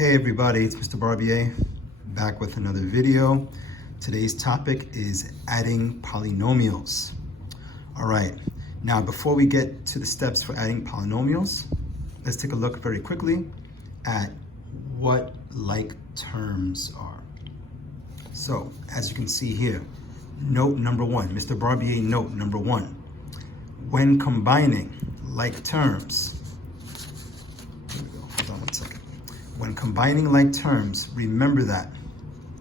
Hey everybody, it's Mr. Barbier, back with another video. Today's topic is adding polynomials. All right, now before we get to the steps for adding polynomials, let's take a look very quickly at what like terms are. So, as you can see here, note number one, Mr. Barbier note number one. When combining like terms, hold on one second. When combining like terms, remember that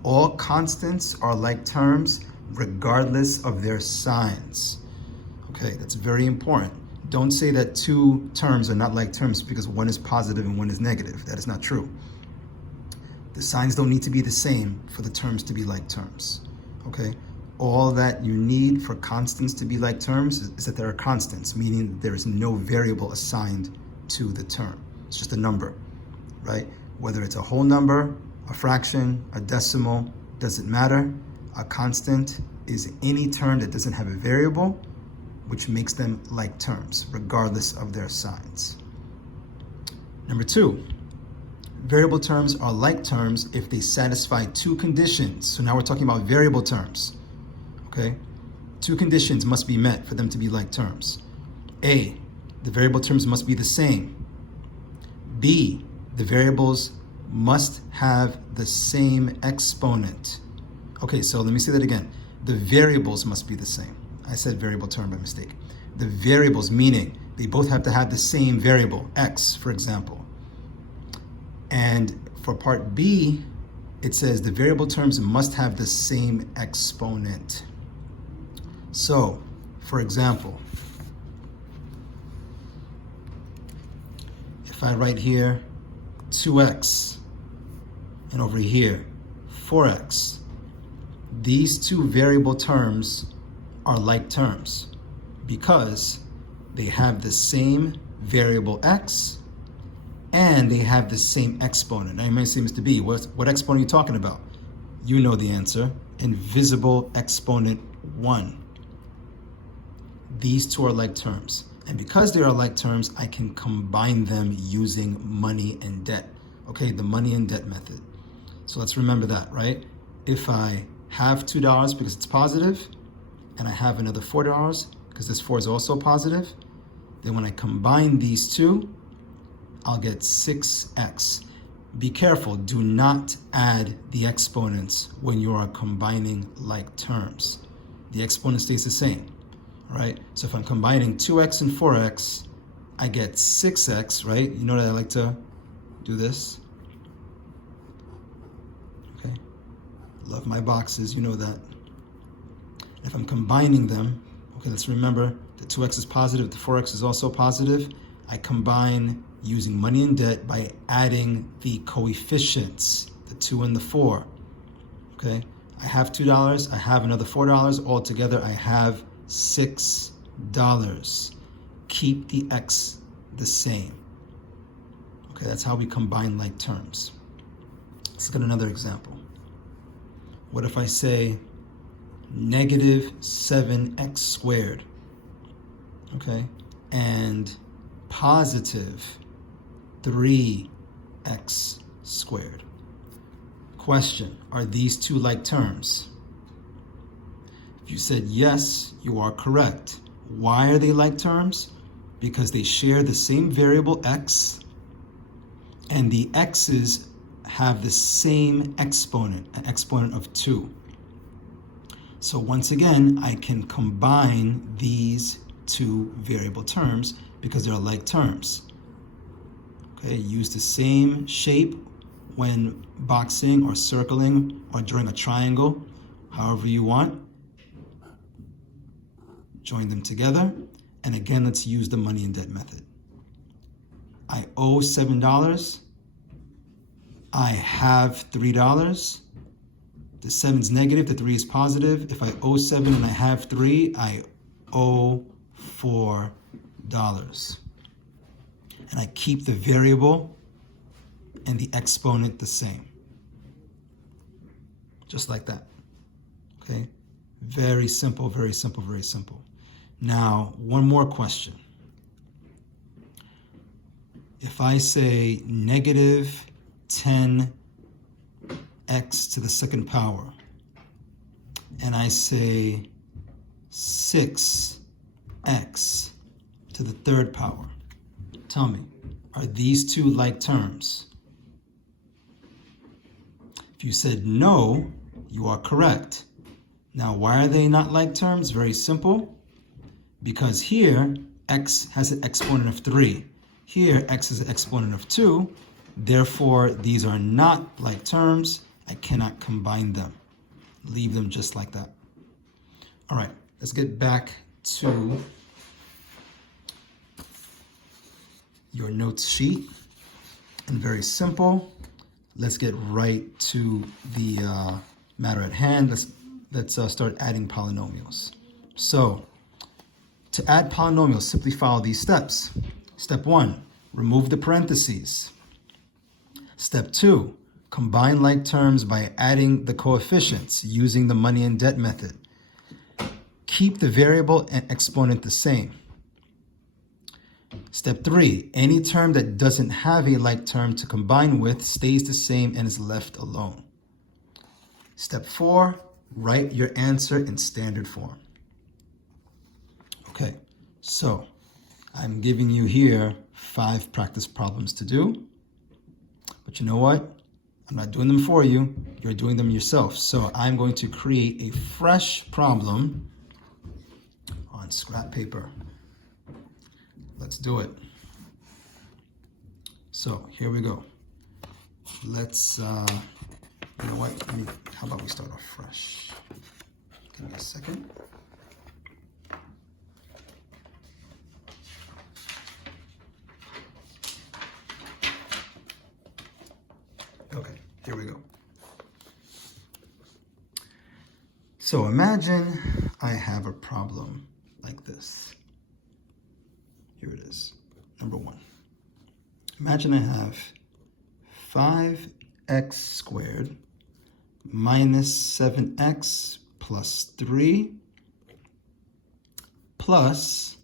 all constants are like terms regardless of their signs. Okay, that's very important. Don't say that two terms are not like terms because one is positive and one is negative. That is not true. The signs don't need to be the same for the terms to be like terms. Okay, all that you need for constants to be like terms is that there are constants, meaning there is no variable assigned to the term. It's just a number, right? Whether it's a whole number, a fraction, a decimal, doesn't matter. A constant is any term that doesn't have a variable, which makes them like terms, regardless of their signs. Number two, variable terms are like terms if they satisfy two conditions. So now we're talking about variable terms, okay? Two conditions must be met for them to be like terms. A, the variable terms must be the same. B, the variables must have the same exponent. Okay, so let me say that again. The variables must be the same. I said variable term by mistake. The variables, meaning they both have to have the same variable, x, for example. And for part B, it says the variable terms must have the same exponent. So, for example, if I write here 2x and over here 4x, these two variable terms are like terms because they have the same variable x and they have the same exponent. Now you might say, Mr. B, what exponent are you talking about? You know the answer, invisible exponent 1. These two are like terms. And because they are like terms, I can combine them using money and debt. Okay, the money and debt method. So let's remember that, right? If I have $2 because it's positive, and I have another $4 because this 4 is also positive, then when I combine these two, I'll get 6x. Be careful, do not add the exponents when you are combining like terms. The exponent stays the same. Right? So if I'm combining 2x and 4x, I get 6x, right? You know that I like to do this. Okay. Love my boxes, you know that. If I'm combining them, okay, let's remember the 2x is positive, the 4x is also positive. I combine using money and debt by adding the coefficients, the 2 and the 4. Okay. I have $2, I have another $4, altogether I have $6. Keep the x the same. Okay, that's how we combine like terms. Let's get another example. What if I say negative 7x squared, okay, and positive 3x squared? Question, are these two like terms? If you said yes, you are correct. Why are they like terms? Because they share the same variable x, and the x's have the same exponent, an exponent of 2. So once again, I can combine these two variable terms because they're like terms. Okay, use the same shape when boxing or circling or drawing a triangle, however you want. Join them together, and again, let's use the money and debt method. I owe $7. I have $3. The 7 is negative, the 3 is positive. If I owe 7 and I have 3, I owe $4. And I keep the variable and the exponent the same. Just like that. Okay? Very simple, very simple, very simple. Now, one more question. If I say negative 10x to the second power, and I say 6x to the third power. Tell me, are these two like terms? If you said no, you are correct. Now, why are they not like terms? Very simple. Because here, x has an exponent of 3. Here, x is an exponent of 2. Therefore, these are not like terms. I cannot combine them. Leave them just like that. All right, let's get back to your notes sheet. And very simple. Let's get right to the matter at hand. Let's start adding polynomials. So, to add polynomials, simply follow these steps. Step 1, remove the parentheses. Step 2, combine like terms by adding the coefficients using the money and debt method. Keep the variable and exponent the same. Step 3, any term that doesn't have a like term to combine with stays the same and is left alone. Step 4, write your answer in standard form. Okay, so I'm giving you here 5 practice problems to do. But you know what? I'm not doing them for you. You're doing them yourself. So I'm going to create a fresh problem on scrap paper. Let's do it. So here we go. Let's, you know what? How about we start off fresh? Give me a second. Okay, here we go. So imagine I have a problem like this. Here it is, number 1. Imagine I have 5x squared minus 7x plus 3 plus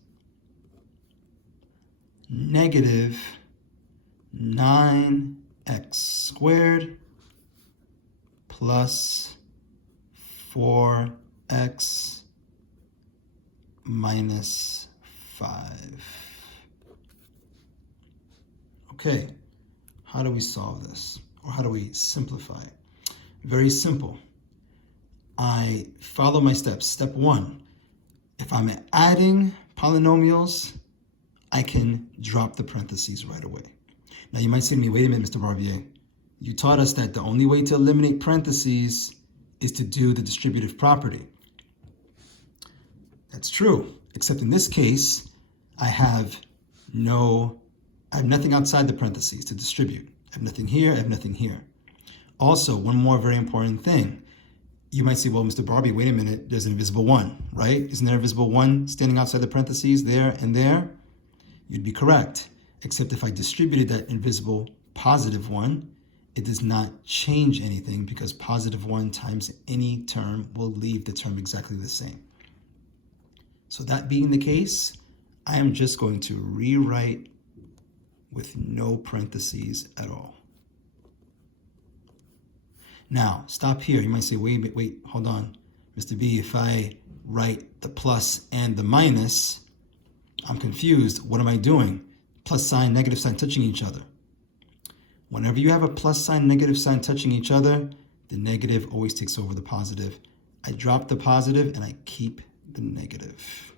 negative 9x squared plus 4x minus 5. Okay, how do we solve this? Or how do we simplify it? Very simple. I follow my steps. Step 1, if I'm adding polynomials, I can drop the parentheses right away. Now you might say to me, wait a minute, Mr. Barbier, you taught us that the only way to eliminate parentheses is to do the distributive property. That's true, except in this case, I have nothing outside the parentheses to distribute. I have nothing here, I have nothing here. Also, one more very important thing. You might say, well, Mr. Barbie, wait a minute, there's an invisible 1, right? Isn't there a visible 1 standing outside the parentheses there and there? You'd be correct, except if I distributed that invisible positive 1, it does not change anything because positive 1 times any term will leave the term exactly the same. So that being the case, I am just going to rewrite with no parentheses at all. Now, stop here. You might say, wait, hold on. Mr. B, if I write the plus and the minus, I'm confused. What am I doing? Plus sign, negative sign touching each other. Whenever you have a plus sign, negative sign touching each other, the negative always takes over the positive. I drop the positive and I keep the negative.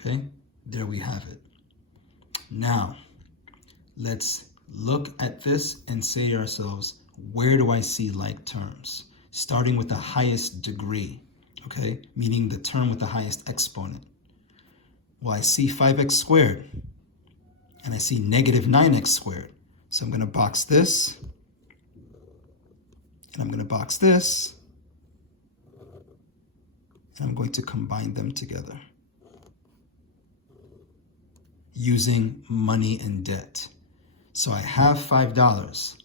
Okay, there we have it. Now, let's look at this and say to ourselves, where do I see like terms? Starting with the highest degree, okay? Meaning the term with the highest exponent. Well, I see 5x squared, and I see negative 9x squared. So I'm going to box this, and I'm going to box this, and I'm going to combine them together using money and debt. So I have $5,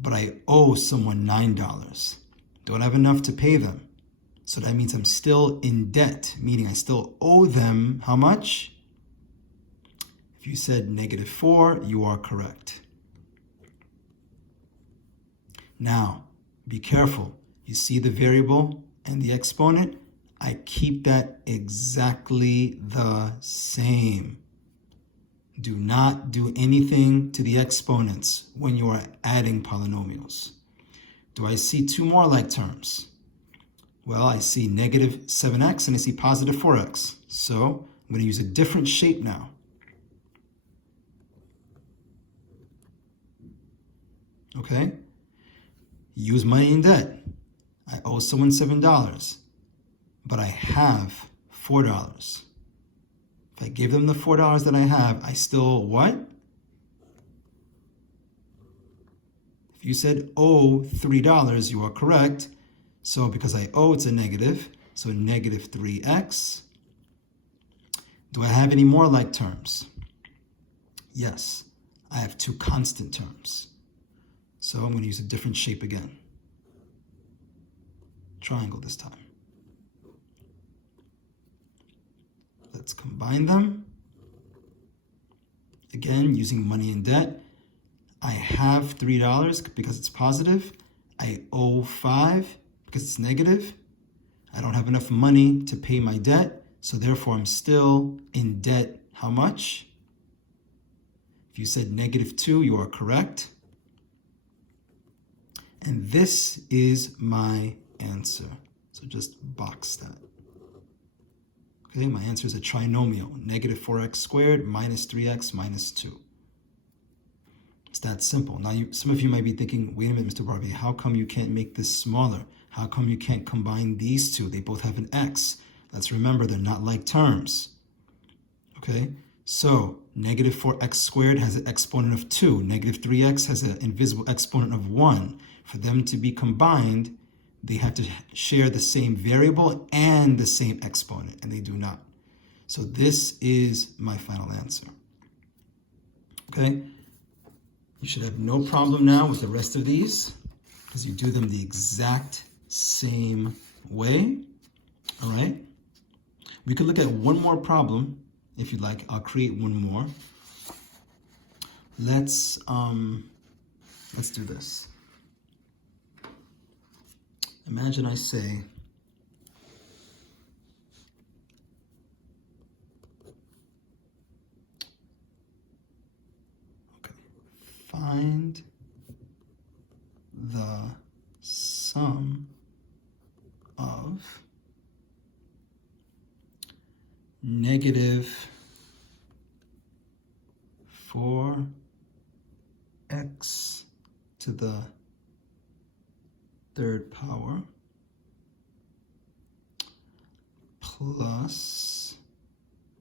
but I owe someone $9. Don't have enough to pay them. So that means I'm still in debt, meaning I still owe them how much? If you said -4, you are correct. Now, be careful. You see the variable and the exponent? I keep that exactly the same. Do not do anything to the exponents when you are adding polynomials. Do I see two more like terms? Well, I see -7x and I see +4x. So I'm going to use a different shape now. Okay? Use money in debt. I owe someone $7, but I have $4. If I give them the $4 that I have, I still what? If you said owe $3, you are correct. So because I owe, it's a negative. So -3x. Do I have any more like terms? Yes, I have two constant terms. So I'm going to use a different shape again. Triangle this time. Let's combine them. Again, using money and debt. I have $3 because it's positive. I owe 5 because it's negative. I don't have enough money to pay my debt, so therefore I'm still in debt. How much? If you said -2, you are correct. And this is my answer. So just box that. Okay, my answer is a trinomial, -4x squared minus 3x minus 2. It's that simple. Now, some of you might be thinking, wait a minute, Mr. Barbie, how come you can't make this smaller? How come you can't combine these two? They both have an x. Let's remember, they're not like terms. Okay, so -4x squared has an exponent of 2. -3x has an invisible exponent of 1. For them to be combined, they have to share the same variable and the same exponent, and they do not. So this is my final answer. Okay? You should have no problem now with the rest of these because you do them the exact same way. All right? We could look at one more problem if you'd like. I'll create one more. Let's do this. Imagine I say, okay, find the sum of -4x to the third power plus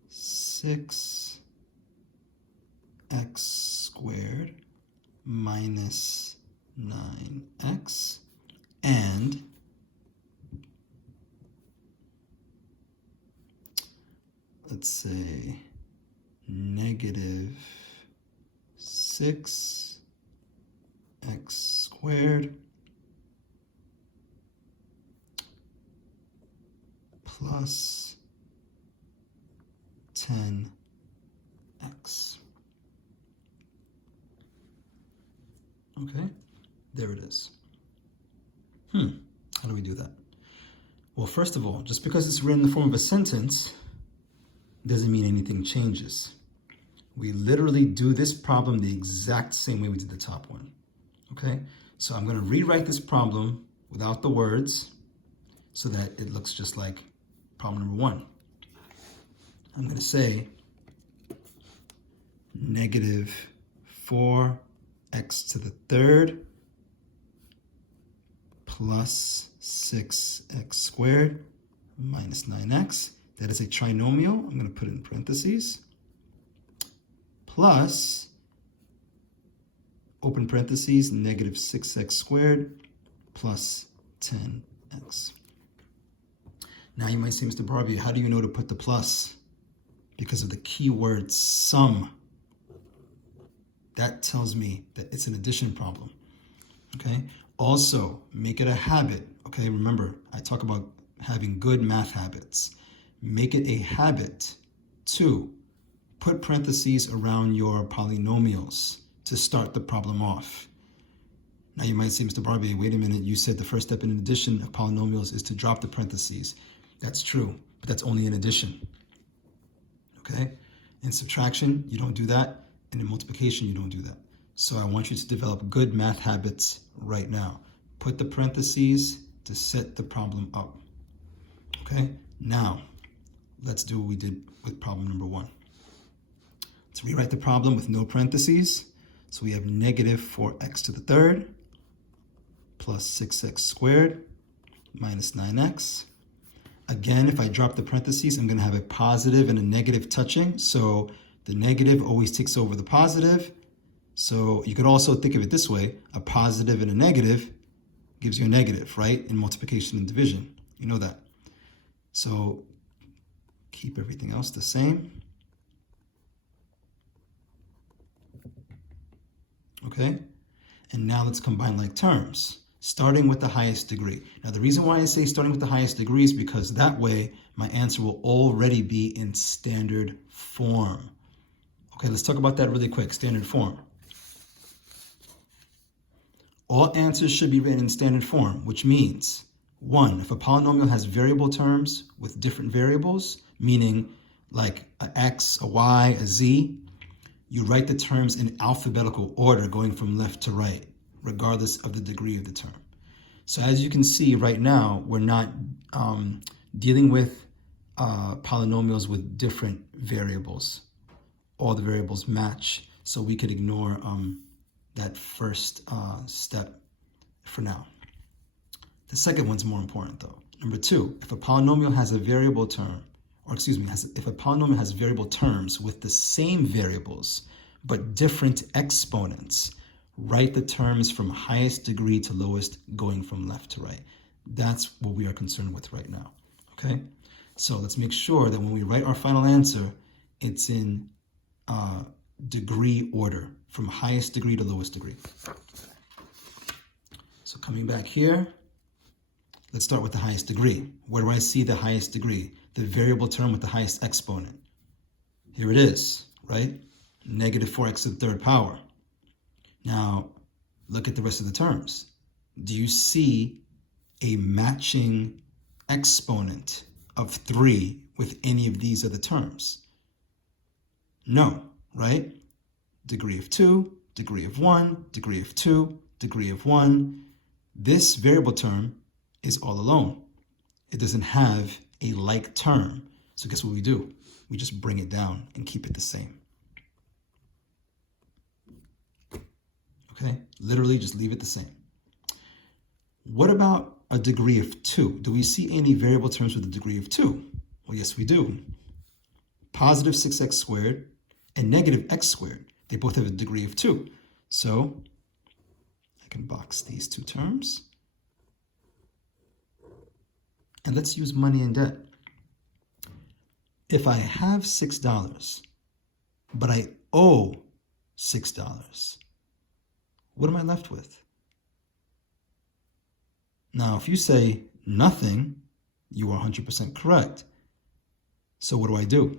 6x squared minus 9x and let's say -6x squared plus 10x. Okay, there it is. How do we do that? Well, first of all, just because it's written in the form of a sentence doesn't mean anything changes. We literally do this problem the exact same way we did the top one. Okay, so I'm going to rewrite this problem without the words so that it looks just like problem number 1. I'm going to say -4x to the third plus 6x squared minus 9x. That is a trinomial. I'm going to put it in parentheses. Plus, open parentheses, -6x squared plus 10x. Now you might say, Mr. Barbie, how do you know to put the plus? Because of the keyword sum. That tells me that it's an addition problem. Okay? Also, make it a habit. Okay, remember, I talk about having good math habits. Make it a habit to put parentheses around your polynomials to start the problem off. Now you might say, Mr. Barbier, wait a minute, you said the first step in addition of polynomials is to drop the parentheses. That's true, but that's only in addition. Okay? In subtraction, you don't do that, and in multiplication, you don't do that. So I want you to develop good math habits right now. Put the parentheses to set the problem up. Okay? Now, let's do what we did with problem number 1. Let's rewrite the problem with no parentheses. So we have negative 4x to the third plus 6x squared minus 9x. Again, if I drop the parentheses, I'm going to have a positive and a negative touching. So the negative always takes over the positive. So you could also think of it this way. A positive and a negative gives you a negative, right? In multiplication and division. You know that. So keep everything else the same. Okay? And now let's combine like terms, starting with the highest degree. Now, the reason why I say starting with the highest degree is because that way my answer will already be in standard form. Okay, let's talk about that really quick. Standard form. All answers should be written in standard form, which means, 1, if a polynomial has variable terms with different variables, meaning like an x, a y, a z, you write the terms in alphabetical order going from left to right, regardless of the degree of the term. So as you can see right now, we're not dealing with polynomials with different variables. All the variables match, so we could ignore that first step for now. The second one's more important though. Number 2, if a polynomial has a variable term, or excuse me, if a polynomial has variable terms with the same variables but different exponents, write the terms from highest degree to lowest going from left to right. That's what we are concerned with right now, okay? So let's make sure that when we write our final answer, it's in degree order, from highest degree to lowest degree. So coming back here, let's start with the highest degree. Where do I see the highest degree? The variable term with the highest exponent. Here it is, right? Negative 4x to the third power. Now, look at the rest of the terms. Do you see a matching exponent of 3 with any of these other terms? No, right? Degree of 2, degree of 1, degree of 2, degree of 1. This variable term is all alone. It doesn't have a like term. So guess what we do? We just bring it down and keep it the same. Okay, literally just leave it the same. What about a degree of 2? Do we see any variable terms with a degree of 2? Well, yes, we do. Positive 6x squared and negative x squared. They both have a degree of 2. So I can box these two terms. And let's use money and debt. If I have $6, but I owe $6, what am I left with? Now, if you say nothing, you are 100% correct. So what do?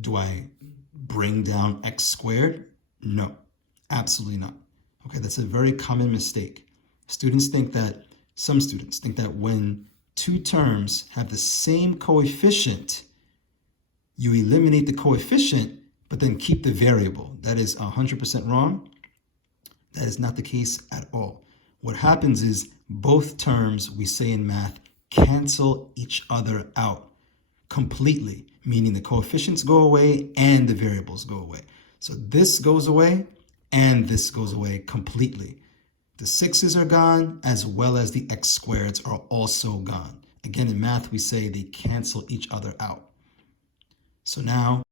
Do I bring down x squared? No, absolutely not. Okay, that's a very common mistake. Some students think that when two terms have the same coefficient, you eliminate the coefficient, but then keep the variable. That is 100% wrong. That is not the case at all. What happens is both terms, we say in math, cancel each other out completely, meaning the coefficients go away and the variables go away. So this goes away and this goes away completely. The 6's are gone, as well as the x squareds are also gone. Again, in math, we say they cancel each other out. So now